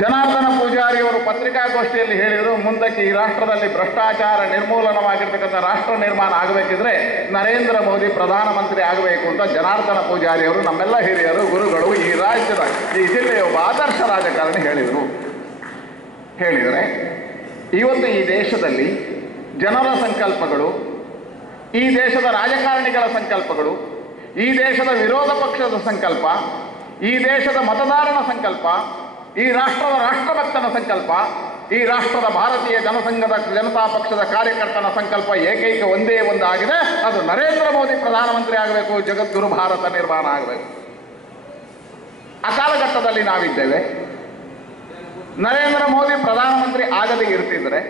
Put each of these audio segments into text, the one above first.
ಜನಾರ್ದನ ಪೂಜಾರಿ ಅವರು ಪತ್ರಿಕಾಗೋಷ್ಠಿಯಲ್ಲಿ ಹೇಳಿದರು, ಮುಂದಕ್ಕೆ ಈ ರಾಷ್ಟ್ರದಲ್ಲಿ ಭ್ರಷ್ಟಾಚಾರ ನಿರ್ಮೂಲನವಾಗಿರ್ತಕ್ಕಂಥ ರಾಷ್ಟ್ರ ನಿರ್ಮಾಣ ಆಗಬೇಕಿದ್ರೆ ನರೇಂದ್ರ ಮೋದಿ ಪ್ರಧಾನಮಂತ್ರಿ ಆಗಬೇಕು ಅಂತ ಜನಾರ್ದನ ಪೂಜಾರಿ ಅವರು, ನಮ್ಮೆಲ್ಲ ಹಿರಿಯರು ಗುರುಗಳು, ಈ ರಾಜ್ಯದ ಈ ಜಿಲ್ಲೆಯ ಒಬ್ಬ ಆದರ್ಶ ರಾಜಕಾರಣಿ ಹೇಳಿದರೆ ಇವತ್ತು ಈ ದೇಶದಲ್ಲಿ ಜನರ ಸಂಕಲ್ಪಗಳು, ಈ ದೇಶದ ರಾಜಕಾರಣಿಗಳ ಸಂಕಲ್ಪಗಳು, ಈ ದೇಶದ ವಿರೋಧ ಪಕ್ಷದ ಸಂಕಲ್ಪ, ಈ ದೇಶದ ಮತದಾರನ ಸಂಕಲ್ಪ, ಈ ರಾಷ್ಟ್ರದ ರಾಷ್ಟ್ರಭಕ್ತನ ಸಂಕಲ್ಪ, ಈ ರಾಷ್ಟ್ರದ ಭಾರತೀಯ ಜನತಾ ಪಕ್ಷದ ಕಾರ್ಯಕರ್ತನ ಸಂಕಲ್ಪ ಏಕೈಕ ಒಂದೇ ಒಂದು ಆಗಿದೆ, ಅದು ನರೇಂದ್ರ ಮೋದಿ ಪ್ರಧಾನಮಂತ್ರಿ ಆಗಬೇಕು, ಜಗದ್ಗುರು ಭಾರತ ನಿರ್ಮಾಣ ಆಗಬೇಕು. ಆ ಕಾಲಘಟ್ಟದಲ್ಲಿ ನಾವಿದ್ದೇವೆ. ನರೇಂದ್ರ ಮೋದಿ ಪ್ರಧಾನಮಂತ್ರಿ ಆಗದೆ ಇರ್ತಿದ್ರೆ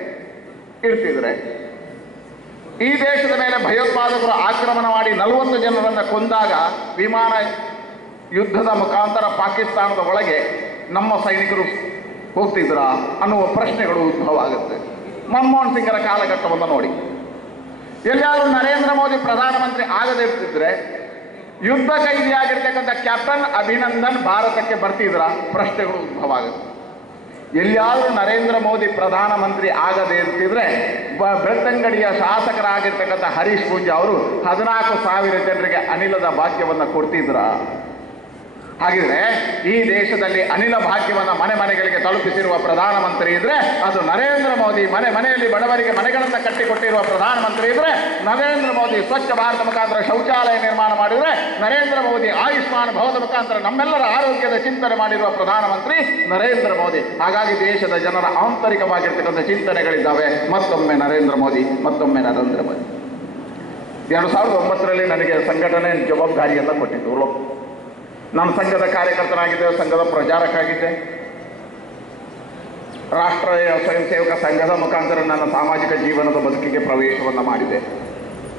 ಈ ದೇಶದ ಮೇಲೆ ಭಯೋತ್ಪಾದಕರು ಆಕ್ರಮಣ ಮಾಡಿ 40 ಜನರನ್ನು ಕೊಂದಾಗ ವಿಮಾನ ಯುದ್ಧದ ಮುಖಾಂತರ ಪಾಕಿಸ್ತಾನದ ಒಳಗೆ ನಮ್ಮ ಸೈನಿಕರು ಹೋಗ್ತಿದ್ರಾ ಅನ್ನುವ ಪ್ರಶ್ನೆಗಳು ಉದ್ಭವ ಆಗುತ್ತೆ. ಮನಮೋಹನ್ ಸಿಂಗರ ಕಾಲಘಟ್ಟವನ್ನು ನೋಡಿ, ಎಲ್ಲಾದರೂ ನರೇಂದ್ರ ಮೋದಿ ಪ್ರಧಾನಮಂತ್ರಿ ಆಗದೇ ಇರ್ತಿದ್ರೆ ಯುದ್ಧ ಕೈದಿಯಾಗಿರ್ತಕ್ಕಂಥ ಕ್ಯಾಪ್ಟನ್ ಅಭಿನಂದನ್ ಭಾರತಕ್ಕೆ ಬರ್ತಿದ್ರಾ ಪ್ರಶ್ನೆಗಳು ಉದ್ಭವ ಆಗುತ್ತೆ. ಎಲ್ಲಿಯಾದರೂ ನರೇಂದ್ರ ಮೋದಿ ಪ್ರಧಾನಮಂತ್ರಿ ಆಗದೇ ಇರ್ತಿದ್ರೆ ಬೆಳ್ತಂಗಡಿಯ ಶಾಸಕರಾಗಿರ್ತಕ್ಕಂಥ ಹರೀಶ್ ಪೂಂಜಾ ಅವರು 14,000 ಜನರಿಗೆ ಅನಿಲದ ಭಾಗ್ಯವನ್ನು ಕೊಡ್ತಿದ್ರ? ಹಾಗಿದ್ರೆ ಈ ದೇಶದಲ್ಲಿ ಅನಿಲ ಭಾಗ್ಯವನ್ನು ಮನೆ ಮನೆಗಳಿಗೆ ತಲುಪಿಸಿರುವ ಪ್ರಧಾನಮಂತ್ರಿ ಇದ್ರೆ ಅದು ನರೇಂದ್ರ ಮೋದಿ. ಮನೆಯಲ್ಲಿ ಬಡವರಿಗೆ ಮನೆಗಳನ್ನು ಕಟ್ಟಿಕೊಟ್ಟಿರುವ ಪ್ರಧಾನಮಂತ್ರಿ ಇದ್ರೆ ನರೇಂದ್ರ ಮೋದಿ. ಸ್ವಚ್ಛ ಭಾರತ ಮುಖಾಂತರ ಶೌಚಾಲಯ ನಿರ್ಮಾಣ ಮಾಡಿದ್ರೆ ನರೇಂದ್ರ ಮೋದಿ. ಆಯುಷ್ಮಾನ್ ಭಾರತ ಮುಖಾಂತರ ನಮ್ಮೆಲ್ಲರ ಆರೋಗ್ಯದ ಚಿಂತನೆ ಮಾಡಿರುವ ಪ್ರಧಾನಮಂತ್ರಿ ನರೇಂದ್ರ ಮೋದಿ. ಹಾಗಾಗಿ ದೇಶದ ಜನರ ಆಂತರಿಕವಾಗಿರ್ತಕ್ಕಂಥ ಚಿಂತನೆಗಳಿದ್ದಾವೆ. ಮತ್ತೊಮ್ಮೆ ನರೇಂದ್ರ ಮೋದಿ. 2009ರಲ್ಲಿ ನನಗೆ ಸಂಘಟನೆ ಜವಾಬ್ದಾರಿಯನ್ನು ಕೊಟ್ಟಿದ್ದು. ನಾನು ಸಂಘದ ಕಾರ್ಯಕರ್ತನಾಗಿದ್ದೆ, ಸಂಘದ ಪ್ರಚಾರಕ್ಕಾಗಿದ್ದೆ. ರಾಷ್ಟ್ರೀಯ ಸ್ವಯಂ ಸೇವಕ ಸಂಘದ ಮುಖಾಂತರ ನನ್ನ ಸಾಮಾಜಿಕ ಜೀವನದ ಬದುಕಿಗೆ ಪ್ರವೇಶವನ್ನು ಮಾಡಿದೆ.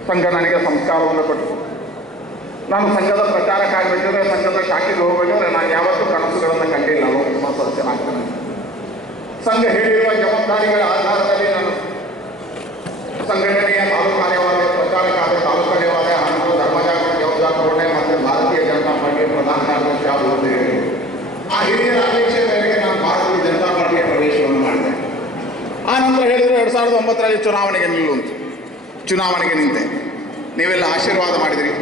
ಸಂಘ ನನಗೆ ಸಂಸ್ಕಾರವನ್ನು ಕೊಟ್ಟು, ನಾನು ಸಂಘದ ಪ್ರಚಾರಕ್ಕಾಗಬೇಕಿದ್ರೆ, ಸಂಘದ ಶಾಖೆಗೆ ಹೋಗಬೇಕಿದ್ರೆ ನಾನು ಯಾವತ್ತೂ ಕನಸುಗಳನ್ನು ಕಂಡಿಲ್ಲ. ಲೋಕಸಭಾ ಸದಸ್ಯನಾಗ್ತೇನೆ. ಸಂಘ ಹೇಳಿರುವ ಜವಾಬ್ದಾರಿಗಳ ಆಧಾರದಲ್ಲಿ ನಾನು ಸಂಘಟನೆಯ ತಾಲೂಕು ಕಾರ್ಯವಾದ, ಪ್ರಚಾರ ಕಾರ್ಯ ತಾಲೂಕು ಕಾರ್ಯವಾದ, ಹಣ್ಣು ಧರ್ಮ ಜಾಗೃತಿ ಜವಾಬ್ದಾರಿ ಮತ್ತು ಭಾರತೀಯ ಜನತಾ ಪಾರ್ಟಿಯ ಪ್ರಧಾನ ಕಾರ್ಯದರ್ಶಿ ಆಗುವುದು. ಆ ಹಿರಿಯರ ಅಪೇಕ್ಷೆ ಮೇರೆಗೆ ನಾನು ಭಾರತೀಯ ಜನತಾ ಪಾರ್ಟಿಯ ಪ್ರವೇಶವನ್ನು ಮಾಡಿದೆ. ಆ ನಂತರ ಹೇಳಿದ್ರು 2009ರಲ್ಲಿ ಚುನಾವಣೆಗೆ ನಿಂತೆ. ನೀವೆಲ್ಲ ಆಶೀರ್ವಾದ ಮಾಡಿದಿರಿ.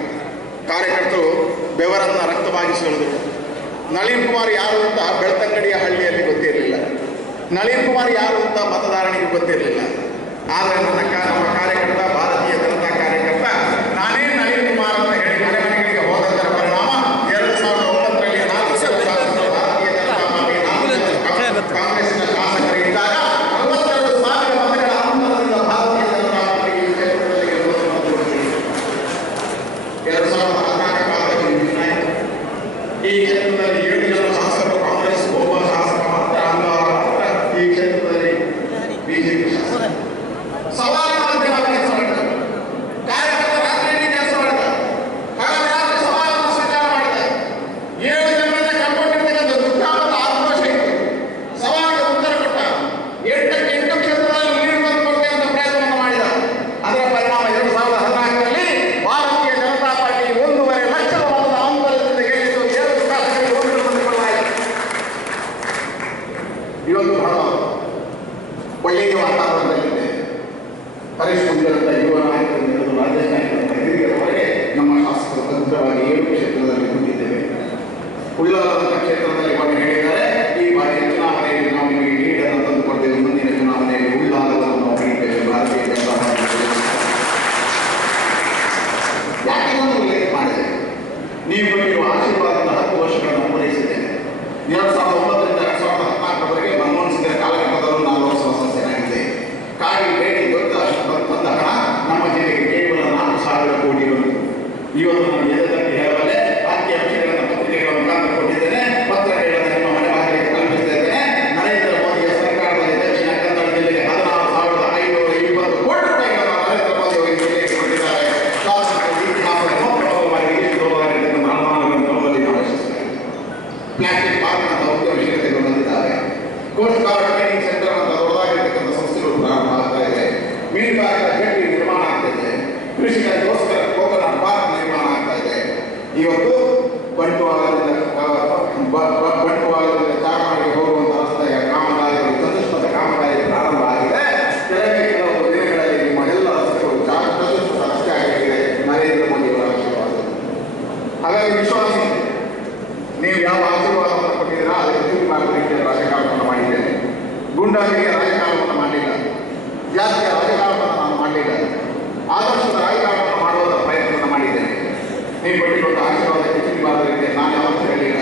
ಕಾರ್ಯಕರ್ತರು ಬೆವರನ್ನು ರಕ್ತವಾಗಿ ಸುರಿದರು. ನಳಿನ್ ಕುಮಾರ್ ಯಾರು ಅಂತ ಬೆಳ್ತಂಗಡಿಯ ಹಳ್ಳಿಯಲ್ಲಿ ಗೊತ್ತಿರಲಿಲ್ಲ. ನಳಿನ್ ಕುಮಾರ್ ಯಾರು ಅಂತ ಮತದಾರನಿಗೆ ಗೊತ್ತಿರಲಿಲ್ಲ. ಆದರೆ ನಮ್ಮ ಕಾರ್ಯಕರ್ತ, ಭಾರತೀಯ ಜನತಾ ಕಾರ್ಯಕರ್ತ, ನಾನೇ ನಳಿನ್ ಕುಮಾರ್ ಅಂತ ಹೇಳಿ ಮನೆ ಮನೆಗಳಿಗೆ ಹೋದಂತರ ಪರಿಣಾಮ 2009ರಲ್ಲಿ ಭಾರತೀಯ ಜನತಾ ಪಾರ್ಟಿ ಕಾಂಗ್ರೆಸ್ನ ಶಾಸಕರಿದ್ದಾಗ 42,000 ಮತಗಳ ಅಂತರದಿಂದ ಭಾರತೀಯ ಜನತಾ ಪಾರ್ಟಿಗೆ ಈ ಕ್ಷೇತ್ರದಲ್ಲಿ ಗೆಲುವನ್ನು ಕೊಡುತ್ತೀವಿ. 2014 ಈ ಕ್ಷೇತ್ರದಲ್ಲಿ 7 ಜನ ಶಾಸಕರು ಕಾಂಗ್ರೆಸ್, ಒಬ್ಬ ಶಾಸಕ ಮಾತ್ರ ಈ ಕ್ಷೇತ್ರದಲ್ಲಿ ಬಿಜೆಪಿ ಶಾಸಕ. ಸವಾಲು ಕೆಲಸ ಮಾಡಿದ್ದಾರೆ. ಕಾರ್ಯಕರ್ತರ ರಾತ್ರಿ ಕೆಲಸ ಮಾಡಿದ್ದಾರೆ. ರಾತ್ರಿ ಸವಾಲನ್ನು ಸ್ವೀಕಾರ ಮಾಡಿದ್ದಾರೆ. 7 ಜನರನ್ನ ಕಂಡುಕೊಂಡಿರ್ತಕ್ಕಂಥ ದುಃಖ ಮತ್ತು ಆಕ್ರೋಶ ಇತ್ತು. ಸವಾಲಿಗೆ ಉತ್ತರ ಕೊಟ್ಟ. 8 ಕ್ಷೇತ್ರದಲ್ಲಿ ಲೀಡ್ ತಂದುಕೊಡ್ತೇವೆ ಅಂತ ಪ್ರಯತ್ನವನ್ನು ಮಾಡಿದ. ಅದರ ಪರಿಣಾಮ 2014ರಲ್ಲಿ ಭಾರತೀಯ ಜನತಾ ಪಾರ್ಟಿ 1.5 ಲಕ್ಷದ ಮತದ ಅಂತರದಿಂದ ಗೆಲ್ಲಿದ್ದು 7 ಶಾಸಕರಿಗೆ 1 ತಂದುಕೊಳ್ಳಲಾಯಿತು. ಇವತ್ತು ಬಹಳ ಒಳ್ಳೆಯ ವಾತಾವರಣದಲ್ಲಿದೆ. ಹರೀಶ್ ಪೂಂಜಾರಂತ ಯುವ ನಾಯಕರಿಂದ ರಾಜೇಶ್ ನಾಯಕರಂತ ಹಿರಿಯರವರೆಗೆ ನಮ್ಮ ಶಾಸಕರು ಭದ್ರವಾಗಿ 7 ಕ್ಷೇತ್ರದಲ್ಲಿ ಹೊಂದಿದ್ದೇವೆ. ಉಳ್ಳಾಲದ ಕ್ಷೇತ್ರದಲ್ಲಿ ಅವರು ಹೇಳಿದ್ದಾರೆ, ಈ ಬಾರಿಯ ಚುನಾವಣೆಯಲ್ಲಿ ನಾವು ನಿಮಗೆ ಲೀಡನ್ನು ತಂದುಕೊಡ್ತೇವೆ. ಮುಂದಿನ ಚುನಾವಣೆಯಲ್ಲಿ ಉಳ್ಳಾಲವನ್ನು ನಾವು ನೀಡಿದ್ದೇವೆ. ಭಾರತೀಯ ಜನತಾ ಪಾರ್ಟಿ ಯಾಕೆ ಉಲ್ಲೇಖ ಮಾಡಿದೆ? ನೀವು ಕೊಟ್ಟಿರುವ ಆಶೀರ್ವಾದದ 10 ವರ್ಷಗಳನ್ನು ಪೂರೈಸಿದ್ದೇನೆ. 2009ರಿಂದ 2014ರವರೆಗೆ ಮನಮೋಹನ್ ಸಿಂಗರ ಕಾಲಘಟ್ಟದಲ್ಲೂ ನಾನು ಲೋಕಸಭಾ ಸದಸ್ಯನಾಗಿದ್ದೆ. ಕಾಡಿ ಬೇಡಿ ದೊಡ್ಡ ಬಂದ ಹಣ ನಮ್ಮ ಜಿಲ್ಲೆಗೆ ಕೇವಲ 4,000 ಕೋಟಿ ಬಂತು. ಇವತ್ತು ನಾನು ಎದುರು ಹೇಳಬಲ್ಲೆ. ಅಂಕಿ ಅಂಶಗಳನ್ನು ಪತ್ರಿಕೆಗಳ ಮುಖಾಂತರ ಕೊಟ್ಟಿದ್ದೇನೆ. ಗೂಂಡಾಗಿರಿಯ ರಾಜಕಾರಣವನ್ನು ಮಾಡಲಿಲ್ಲ, ಜಾತಿಯ ರಾಜಕಾರಣವನ್ನು ನಾನು ಮಾಡಲಿಲ್ಲ, ಆದರ್ಶದ ರಾಜಕಾರಣವನ್ನು ಮಾಡುವ ಪ್ರಯತ್ನವನ್ನು ಮಾಡಿದ್ದೇನೆ. ನೀವು ಕೊಟ್ಟಿರುವಂಥ ಆಶೀರ್ವಾದಕ್ಕೆ ಸಿಗಬಾರದಕ್ಕೆ ನಾನು ಯಾವತ್ತೂ ಹೇಳಿಲ್ಲ.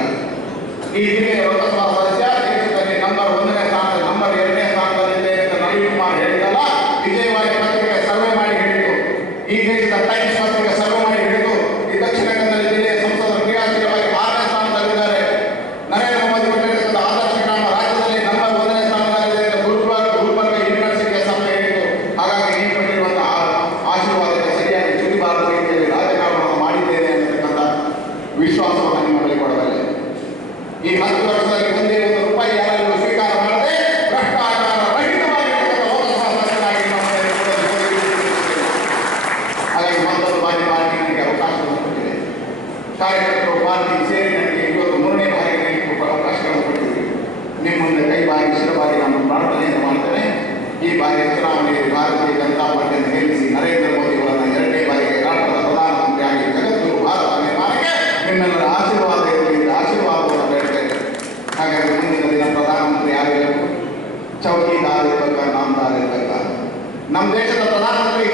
ಈ ಜಿಲ್ಲೆಯ ಲೋಕಸಭಾ ಸದಸ್ಯ ದೇಶದಲ್ಲಿ ನಂಬರ್ 1ನೇ ಸ್ಥಾನದಲ್ಲಿ ನಂಬರ್ 2ನೇ ಸ್ಥಾನದಲ್ಲಿದೆ ಅಂತ ನಳಿನ್ ಕುಮಾರ್ ಹೇಳಿದಲ್ಲ, ವಿಜಯವಾಣಿ ಪತ್ರಿಕೆ ಸರ್ವೆ ಮಾಡಿ ಹೇಳಿತು, ಈ ದೇಶದ ಟೈಮ್ಸ್ ಪತ್ರಿಕೆ ಸರ್ವೆ ಮಾಡಿ ಹೇಳಿತು, ಈ ದಕ್ಷಿಣ ಕನ್ನಡ ಜಿಲ್ಲೆಯ ಸಂಸದರು ಕ್ರಿಯಾಶೀಲವಾಗಿ 6ನೇ ಸ್ಥಾನದಲ್ಲಿದ್ದಾರೆ. ನರೇಂದ್ರ ಮೋದಿ ಕೊಟ್ಟಿರ್ತಕ್ಕಂಥ ಆದರ್ಶ ಗ್ರಾಮ ರಾಜ್ಯದಲ್ಲಿ ನಂಬರ್ 1ನೇ ಸ್ಥಾನದಲ್ಲಿದೆ ಅಂತ ಗುಲ್ಬರ್ಗ ಯೂನಿವರ್ಸಿಟಿಯ ಸಭೆ ಹೇಳಿತು. ಹಾಗಾಗಿ ನೀವು ಕೊಟ್ಟಿರುವಂತಹ ಆಶೀರ್ವಾದಕ್ಕೆ ಸರಿಯಾಗಿ ಚುಟಿಬಾರದ ರೀತಿಯಲ್ಲಿ ರಾಜಕಾರಣವನ್ನು ಮಾಡಿದ್ದೇನೆ ಅನ್ನತಕ್ಕಂಥ ವಿಶ್ವಾಸವನ್ನು ನಿಮ್ಮ ಬಳಿ ಕೊಡಬಲ್ಲೆ. ಈ 10 ವರ್ಷದಲ್ಲಿ ಒಂದೇ ಒಂದು ರೂಪಾಯಿ ಯಾರಾದರೂ ಸ್ವೀಕಾರ ಮಾಡದೆ ಭ್ರಷ್ಟಾಚಾರ ರಹಿತವಾಗಿರ್ತಕ್ಕಂಥ ಲೋಕಸಭಾ ಸದಸ್ಯರಾಗಿ ಹಾಗಾಗಿ ಮತ್ತೊಂದು ಬಾರಿ ಪಾರ್ಟಿ ನನಗೆ ಅವಕಾಶವನ್ನು ಕೊಟ್ಟಿದೆ. ಕಾರ್ಯಕರ್ತರು ಪಾರ್ಟಿ ಸೇರಿ ನನಗೆ ಇವತ್ತು 3ನೇ ಬಾರಿಗೆ ಅವಕಾಶಗಳನ್ನು ಕೊಟ್ಟಿದ್ದೀವಿ. ನಿಮ್ಮ ಮುಂದೆ ಕೈ ಬಾರಿ ಶಿರಬಾರಿ ನಾನು ಪ್ರಾರ್ಥನೆಯನ್ನು ಮಾಡ್ತೇನೆ. ಈ ಬಾರಿಯ ಚುನಾವಣೆಯಲ್ಲಿ ಭಾರತೀಯ ಜನತಾ ಪಾರ್ಟಿಯನ್ನು ಗೆಲ್ಲಿಸಿ ನರೇಂದ್ರ ಮೋದಿ ಅವರನ್ನು 2ನೇ ಬಾರಿಗೆ ರಾಷ್ಟ್ರದ ಪ್ರಧಾನಮಂತ್ರಿಯಾಗಿ ಜಗತ್ತು ಭಾರತ ನಿರ್ಮಾಣಕ್ಕೆ ನಿಮ್ಮೆಲ್ಲರ ಆಶೀರ್ವಾದ ಇರಲಿ, ಆಶೀರ್ವಾದವನ್ನು ಬೇಡ್ತೇನೆ. ಹಾಗಾಗಿ ಮುಂದಿನ ದಿನ ಪ್ರಧಾನಮಂತ್ರಿ ಯಾರಿರಬೇಕು? ಚೌಕಿದಾರ್ ಇರಬೇಕಾ, ನಾಮದಾರ್ ಇರಬೇಕಾ? ನಮ್ಮ ದೇಶದ ಪ್ರಧಾನಮಂತ್ರಿ